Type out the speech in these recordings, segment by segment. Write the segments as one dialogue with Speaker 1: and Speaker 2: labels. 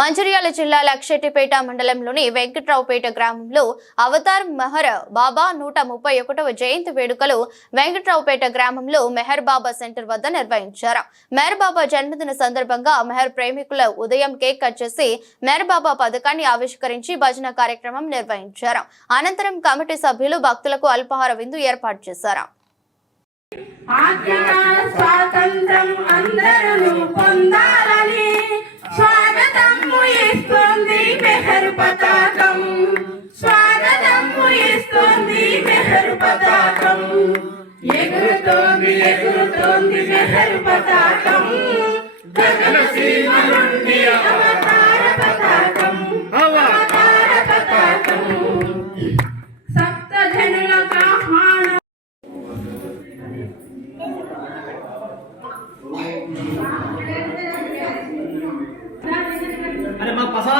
Speaker 1: మంచిర్యాల జిల్లా లక్షెట్టిపేట మండలంలోని వెంకట్రావుపేట గ్రామంలో అవతార్ మెహర్ బాబా నూట ముప్పై ఒకటవ జయంతి వేడుకలు వెంకట్రావుపేట గ్రామంలో మెహర్ బాబా సెంటర్ వద్ద నిర్వహించారు. మెహర్ బాబా జన్మదిన సందర్భంగా మెహర్ ప్రేమికుల ఉదయం కేక్ కట్ చేసి మెహర్ బాబా పథకాన్ని ఆవిష్కరించి భజన కార్యక్రమం నిర్వహించారు. అనంతరం కమిటీ సభ్యులు భక్తులకు అల్పాహార విందు ఏర్పాటు చేశారు.
Speaker 2: స్వాతంత్రం అందరూ పొందాలని స్వాగతము ఇస్తుంది మెహరు పతాకం. స్వాగతము ఇస్తుంది మెహరు పతాకం. ఎగురుతోంది ఎగురుతోంది మెహరు పతాకం. గగన సీమ నుండి అవతార పతాకం. అవతార పతాకం. సప్త జనుల ఆహ్వానం
Speaker 3: అరే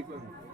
Speaker 4: Gracias.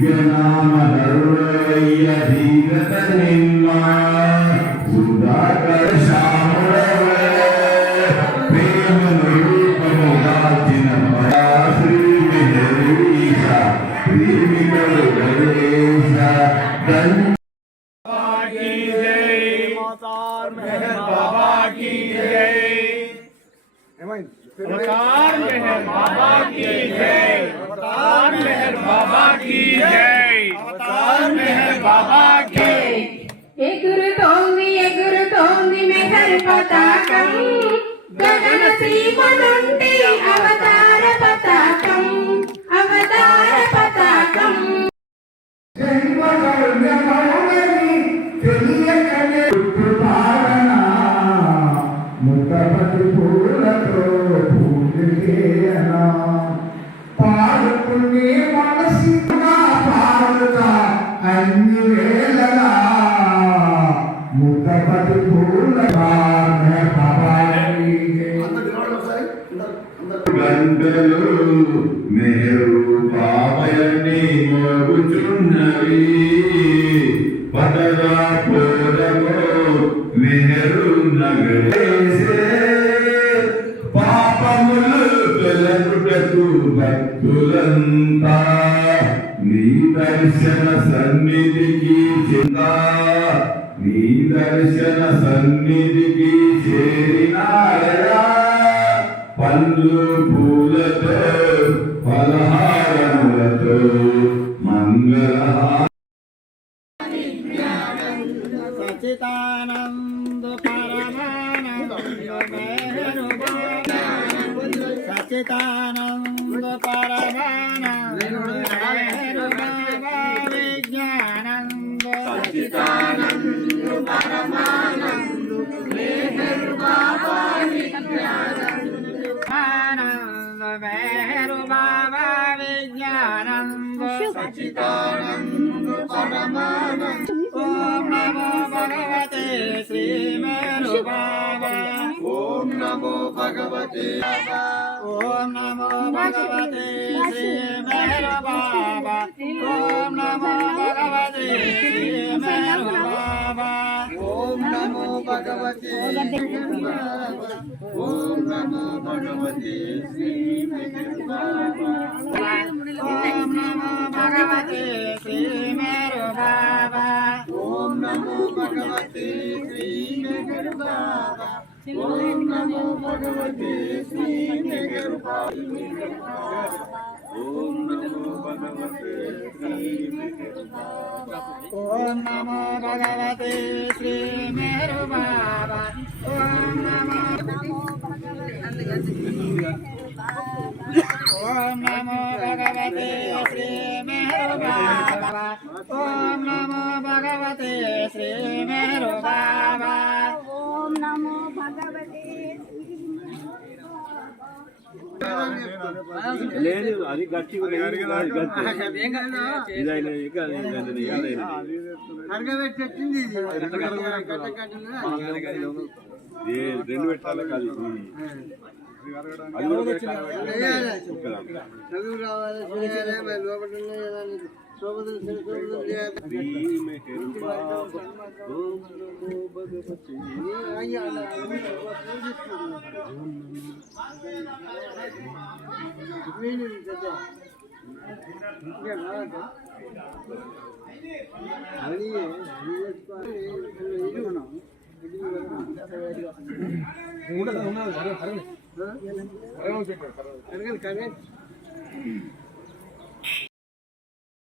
Speaker 4: Yeah.
Speaker 3: अवतार मेहर बाबा की जय अवतार मेहर बाबा की जय अवतार मेहर बाबा की
Speaker 2: ఎగురుతోంది ఎగురుతోంది మెహర్ పతాకం గగన సీమ నుండి అవతార పతాకం అవతార పతాకం
Speaker 4: ముద్దపతి పూలతో మెహరు నగరేసే పాపములు తొలగుటకు భక్తులంతా నీ దర్శన సన్నిధికి చింత నీ దర్శన సన్నిధికి చేరినారయా పండ్లు పూలతో
Speaker 3: सचितानन्द परमानन्द
Speaker 5: सचितानन्द परमानन्द विज्ञानन्द सचितानन्द परमानन्द
Speaker 3: आनन्द मेहरु बाबा विज्ञानन्द
Speaker 5: सचितानन्द परमानन्द
Speaker 3: ఓం నమో భగవతే
Speaker 5: ఓం నమో భగవతే
Speaker 3: శ్రీ మేరు బాబా ఓం నమో భగవతే శ్రీ మేరు బాబా
Speaker 5: ఓం నమో భగవతే ఓం నమో భగవతే శ్రీ మెహర్ బాబా
Speaker 3: ఓం నమో భగవతే శ్రీ బాబా
Speaker 5: ఓం నమో భగవతే బాబా ఓం నమో భగవతే శ్రీ ఓం నమో భగవతే శ్రీ
Speaker 3: ఓం నమో భగవతే శ్రీ మేరు బాబా ఓం నమో ఓం నమో భగవతే శ్రీ మేరు బాబా ఓం నమో భగవతే శ్రీ మేరు బాబా
Speaker 6: ఓం నమో భగవతే
Speaker 7: లేదు అది గట్టి రెండు పెట్టాలి కాదు. అది కూడా పెట్టాలి. ఒక్కదాన్ని. శ్రీ మెహర్ బాబా, ఓం నమో భగవతే.
Speaker 3: కరగండి కరగండి